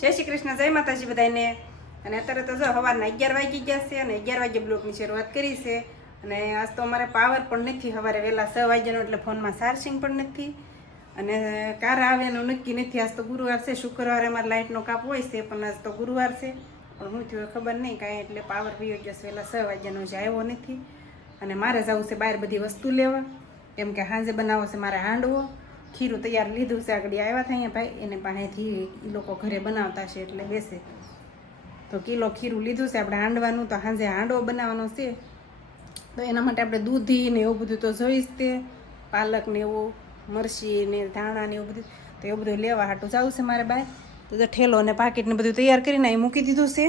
જય શ્રી કૃષ્ણ, જય માતાજી બધાને. અને અત્યારે તો જો સવારના 11 વાગી ગયા છે અને 11 વાગે બ્લોગની શરૂઆત કરી છે. અને આજ તો અમારે પાવર પણ નથી, સવારે વહેલા 6 વાગ્યાનો, એટલે ફોનમાં ચાર્જિંગ પણ નથી. અને કાર આવે એનું નક્કી નથી. આજ તો ગુરુવાર છે, શુક્રવારે અમારે લાઇટનો કાપ હોય છે, પણ આજ તો ગુરુવાર છે. પણ હું થયું ખબર નહીં કાંઈ, એટલે પાવર વયો ગયો છે વહેલા 6 વાગ્યાનો, જે આવ્યો નથી. અને મારે જવું છે બહાર બધી વસ્તુ લેવા, કેમ કે સાંજે બનાવો છે મારે હાંડવો. ખીરું તૈયાર લીધું છે, આગળ આવ્યા હતા અહીંયા ભાઈ, એને પાસેથી એ લોકો ઘરે બનાવતા છે એટલે બેસે તો કિલો ખીરું લીધું છે આપણે હાંડવાનું. તો સાંજે હાંડવો બનાવવાનો છે, તો એના માટે આપણે દૂધી ને એવું બધું તો જોઈશ, તે પાલક ને એવું, મરચી ને ધાણા ને એવું બધું, તો એવું બધું લેવા હાટું જવું છે મારે બહાર. તો ઠેલો અને પાકીટ ને બધું તૈયાર કરીને અહીં મૂકી દીધું છે.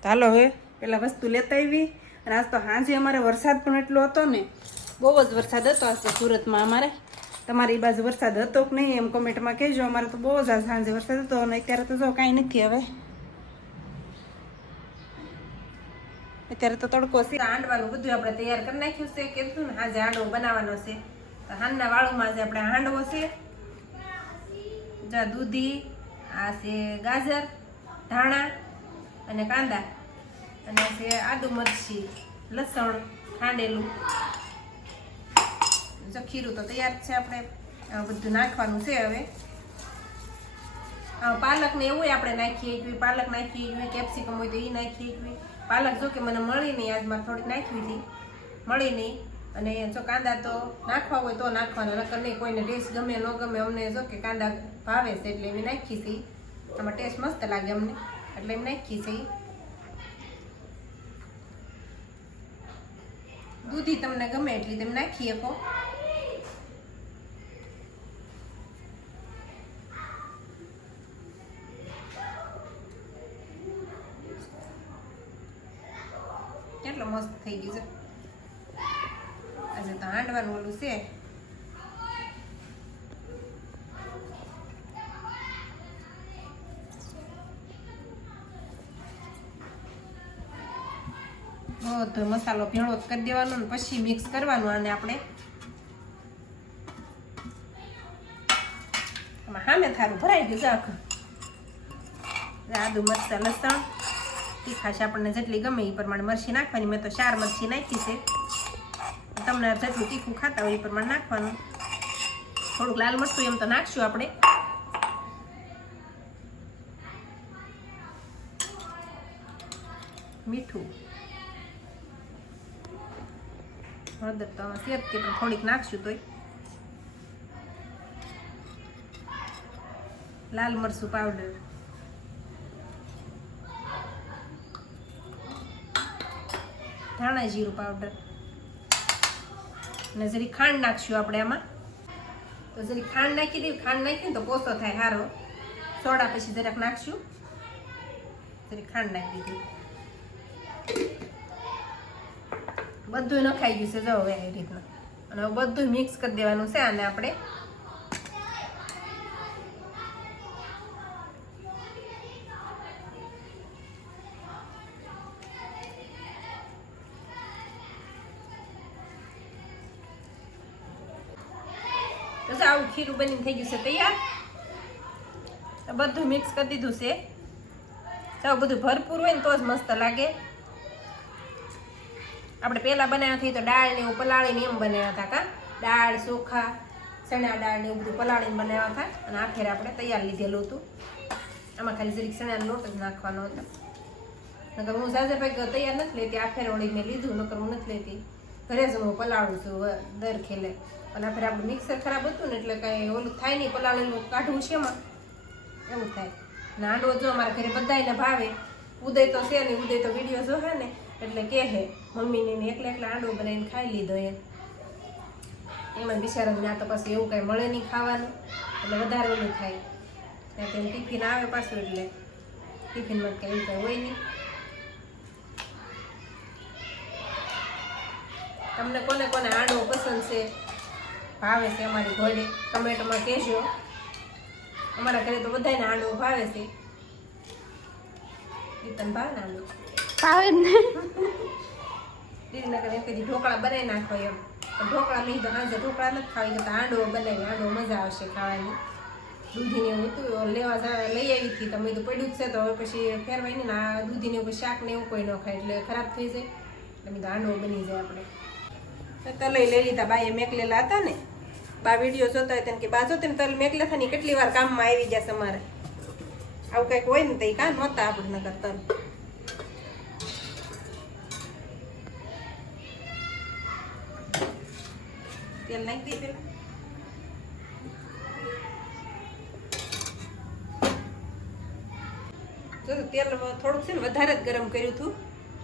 તો હાલો હવે પેલા વસ્તુ લેતા આવી. અને આજ તો સાંજે અમારે વરસાદ પણ એટલો હતો ને, બહુ જ વરસાદ હતો આજ તો સુરતમાં. અમારે તમારી બાજુ વરસાદ હતો કે નહીં એમ કોમેન્ટમાં કહેજો. અમારે તો બહુ જ સાંજે વરસાદ હતો, અને અત્યારે તો જો કાંઈ નથી. હવે અત્યારે તો તડકો છે. હાંડવાનું બધું આપણે તૈયાર કરી નાખ્યું છે, કીધું ને આજે હાંડવો બનાવવાનો છે. તો હાંડના વાળુમાં આજે આપણે હાંડવો છે, જા દૂધી, આ છે ગાજર, ધાણા અને કાંદા, અને છે આદુ, મરચી, લસણ ખાંડેલું. જો ખીરું તો તૈયાર છે, આપણે બધું નાખવાનું છે. હવે પાલક ને એવું આપણે નાખીએ, પાલક નાખીએ, કેપ્સિકમ હોય તો એ નાખીએ. પાલક જો કે મને મળી નહીં, આજ મારે થોડીક નાખવી હતી, મળી નહીં. અને જો કાંદા તો નાખવા હોય તો નાખવાના, નકર નહીં. કોઈને ટેસ્ટ ગમે ન ગમે, અમને જો કે કાંદા ભાવે છે એટલે એમ નાખી છે. આમાં ટેસ્ટ મસ્ત લાગે અમને, એટલે એમ નાખી છે. દૂધી તમને ગમે એટલી તમે નાખી શકો. કેટલો મસ્ત થઈ ગયું છે આજે તો. હાંડવાનું ઓલું છે, બધો મસાલો ભેળો કરી દેવાનો ને પછી મિક્સ કરવાનું. અને આપણે આમાં સામે થારું ભરાઈ ગયું છે આખું. આદુ, મરચાં, લસણ, તીખાશ આપણને જેટલી ગમે એ પ્રમાણે મરચી નાખવાની. મેં તો 4 મરચી નાખી છે, તમને જેટલું તીખું ખાતા હોય એ પ્રમાણે નાખવાનું. થોડુંક લાલ મરચું એમ તો નાખશું આપણે. મીઠું, હળદર તો આમાં સેજ કે પણ થોડીક નાખશું તોય. લાલ મરચું પાવડર, ધાણા જીરું પાવડર, અને જરી ખાંડ નાખશું આપણે આમાં. તો જરી ખાંડ નાખી દઈએ. ખાંડ નાખીને તો પોસો થાય સારો. સોડા પછી જરાક નાખશું. જરી ખાંડ નાખી દીધી. બધું નખાઈ ગયું છે જો હવે એ રીતના. અને હવે બધું મિક્સ કરી દેવાનું છે. આને આપણે તો આવું ખીરું બનીને થઈ ગયું છે તૈયાર. બધું મિક્સ કરી દીધું છે. તો બધું ભરપૂર હોય ને તો જ મસ્ત લાગે. આપણે પહેલાં બનાવ્યા હતી તો દાળ ને એવું પલાળીને એમ બનાવ્યા હતા. કા દાળ, ચોખા, ચણા દાળ ને એવું બધું પલાળીને બનાવ્યા હતા. અને આખરે આપણે તૈયાર લીધેલું હતું. આમાં ખાલી જરીક ચણાનો લોટ જ નાખવાનો હતો. નકર હું સાજે ભાઈ તૈયાર નથી લેતી, આખરે વળી મેં લીધું. નકર હું નથી લેતી, ઘરે જ હું પલાળું છું દર ખેલે. અને આખરે આપણું મિક્સર ખરાબ હતું ને એટલે કાંઈ ઓલું થાય નહીં. પલાળેલું કાઢવું છે એમાં એવું થાય. ને હાંડવો જો અમારા ઘરે બધાને ભાવે. ઉદય તો છે ને, ઉદય તો વિડીયો જોવે ને એટલે કહે મમ્મીને એકલા એકલા હાંડવો બનાવીને ખાઈ લીધો એમ. એમાં બિચારાને ના તો પછી એવું કાંઈ મળે નહીં ખાવાનું, એટલે વધારે ઓલું થાય. ત્યાં તેમ ટિફિન આવે પાછું, એટલે ટિફિનમાં કાંઈ એવું કાંઈ હોય નહીં. તમને કોને કોને હાંડવો પસંદ છે, ભાવે છે અમારી ઘરે, કમેન્ટમાં કહેજો. અમારા ઘરે તો બધાને હાંડવો ભાવે છે. તને ભાવે ને હાંડવો? ભાવે જ ને. દીદીના ઘરે કદી ઢોકળા બનાવી નાખો એમ. ઢોકળા નહીં તો સાંજે ઢોકળા નથી ખાવી, તો હાંડવો બનાવી. હાંડવો મજા આવશે ખાવાની. દૂધીને એવું હતું લેવા લઈ આવી હતી તો મેં તો પડ્યું જ છે તો હવે પછી ફેરવાય ને આ દૂધીને એવું શાક ને એવું કોઈ ન ખાય એટલે ખરાબ થઈ જાય એટલે મેં તો હાંડવો બની જાય આપણે તલઈ લઈ લીધા બાએ મેકલેલા હતા ને બા વિડીયો જોતા હોય કે બા જોતે ને તલ મેકલે થાય ને કેટલી વાર કામમાં આવી જશે અમારે આવું કંઈક હોય ને તો એ કાં નહોતા આપણે નગર તલ તેલ નાખી દઈ પેલા જો તેલ થોડુંક છે ને વધારે જ ગરમ કર્યું હતું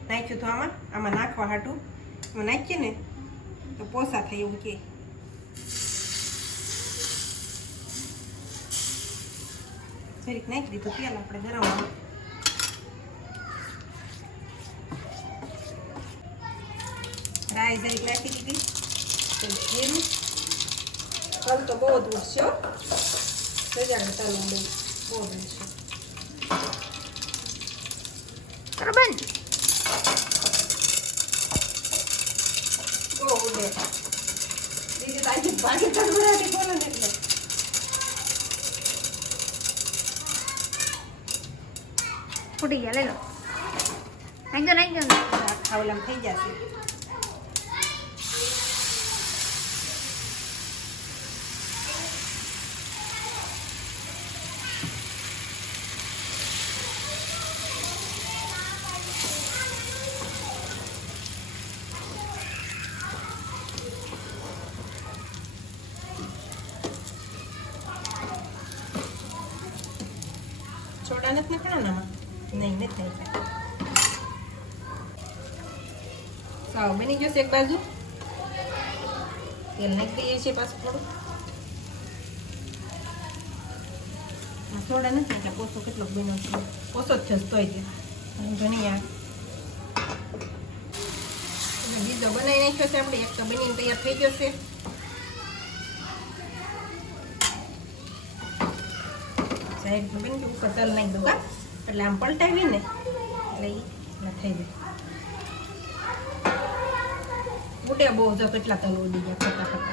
નાખ્યું હતું આમાં નાખવા હાટું એમાં નાખીએ ને તો પોસા થાય એવું કે જરીક નાખી દીધું તેલ આપણે ગરમ રાઈ જરીક નાખી દીધી જીરું તલ તો બહુ જ ઉઠશે સજાને તલ બહુ જ ઉઠશે બરાબર બહુ ઉડે દીદી તાજી ભાગી તરબરાટી બોલો ને એટલે ફૂટી ગયા લઈ લો નાખી દો ખાવલામ થઈ જશે સોડા નથી નાખવાના નહીં નથી નાખ્યા સાવ બની જશે એક બાજુ તેલ નાખી દઈએ છીએ પાછું થોડું સોડા નથી નાખ્યા પોસો કેટલો બન્યો છે પોસો જ છે તોય છે ધનિયા બીજો બનાવી નાખ્યો છે આપણે એક તો બનીને તૈયાર થઈ ગયો છે બની ગયું ઉપર તલ નાખી દઉં એટલે આમ પલટાવીએ ને એટલે થઈ જાય ઉડે બહુ જો કેટલા તલ ઉડી ગયા ફટાફટ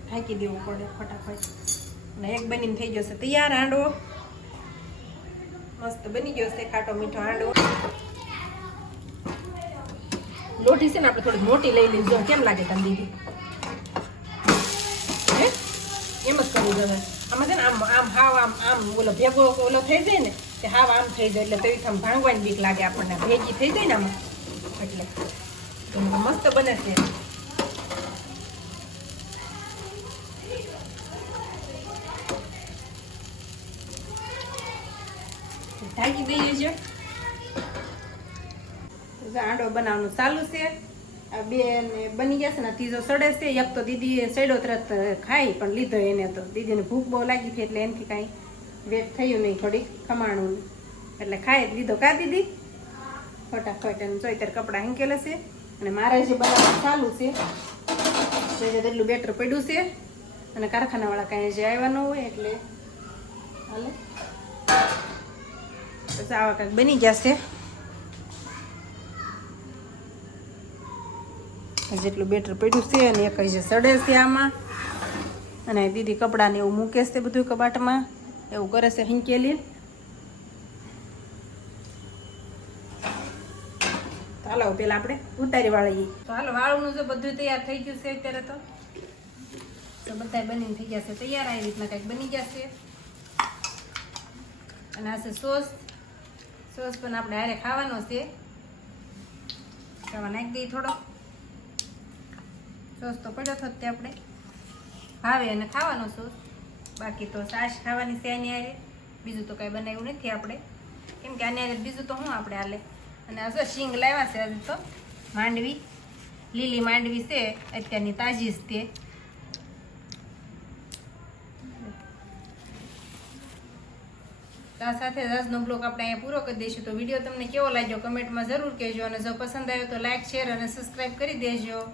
ઢાંકી દેવું પડે ફટાફટ અને એક બનીને થઈ જશે તૈયાર હાંડવો મસ્ત બની ગયો છે ખાટો મીઠો હાંડવો લોટી છે ને આપણે થોડીક મોટી લઈ લીધી કેમ લાગે તને દીદી હે એમ જ કરવું જોઈએ આમાં છે ને આમ હાવ આમ ઓલો ભેગો ઓલો થઈ જાય ને તે હાવ આમ થઈ જાય એટલે તેવી આમ ભાંગવાની બીક લાગે આપણને ભેગી થઈ જાય ને આમાં એટલે મસ્ત બને છે ઢાંકી દઈએ છે આંડો બનાવવાનું ચાલુ છે આ બે ને બની ગયા છે ને ત્રીજો સડે છે એક તો દીદી સડ્યો તરત ખાઈ પણ લીધો એને તો દીદીને ભૂખ બહુ લાગી હતી એટલે એનાથી કાંઈ વેટ થયું નહીં થોડીક ખમાણું એટલે ખાઈ જ લીધો કા દીદી ફટાફટ એને ચોઈતર કપડાં હેંકેલા છે અને મારે જે બનાવવાનું ચાલુ છે એટલું બેટર પડ્યું છે અને કારખાનાવાળા કાંઈ જે આવ્યા ન હોય એટલે હાલે પછી આવા કાંઈક બની જશે જેટલું બેટર પડ્યું છે અને એક જે સડે છે આમાં અને દીદી કપડાને એવું મૂકે છે બધું કબાટમાં એવું કરે છે હિંકેલી તો હાલો પેલા આપણે ઉતારી વાળીએ તો હાલો વાળું જો બધું તૈયાર થઈ ગયું છે અત્યારે તો બધા બનીને થઈ જશે તૈયાર આવી રીતના કંઈક બની જશે અને આ છે સોસ પણ આપણે હારે ખાવાનો છે આમાં નાખી દઈએ થોડો સોસ તો પડ્યો થતો આપણે ભાવે અને ખાવાનો સોસ બાકી તો છાશ ખાવાની છે આની હારે બીજું તો કાંઈ બનાવ્યું નથી આપણે કેમ કે આની હારે બીજું તો શું આપણે હાલે અને આ શીંગ લાવ્યા છે હજુ તો માંડવી લીલી માંડવી છે અત્યારની તાજી જ તે આ સાથે આજનો બ્લોગ આપણે અહીંયા પૂરો કરી દઈશું તો વિડીયો તમને કેવો લાગ્યો કમેન્ટમાં જરૂર કહેજો અને જો પસંદ આવ્યો તો લાઈક શેર અને સબસ્ક્રાઈબ કરી દેજો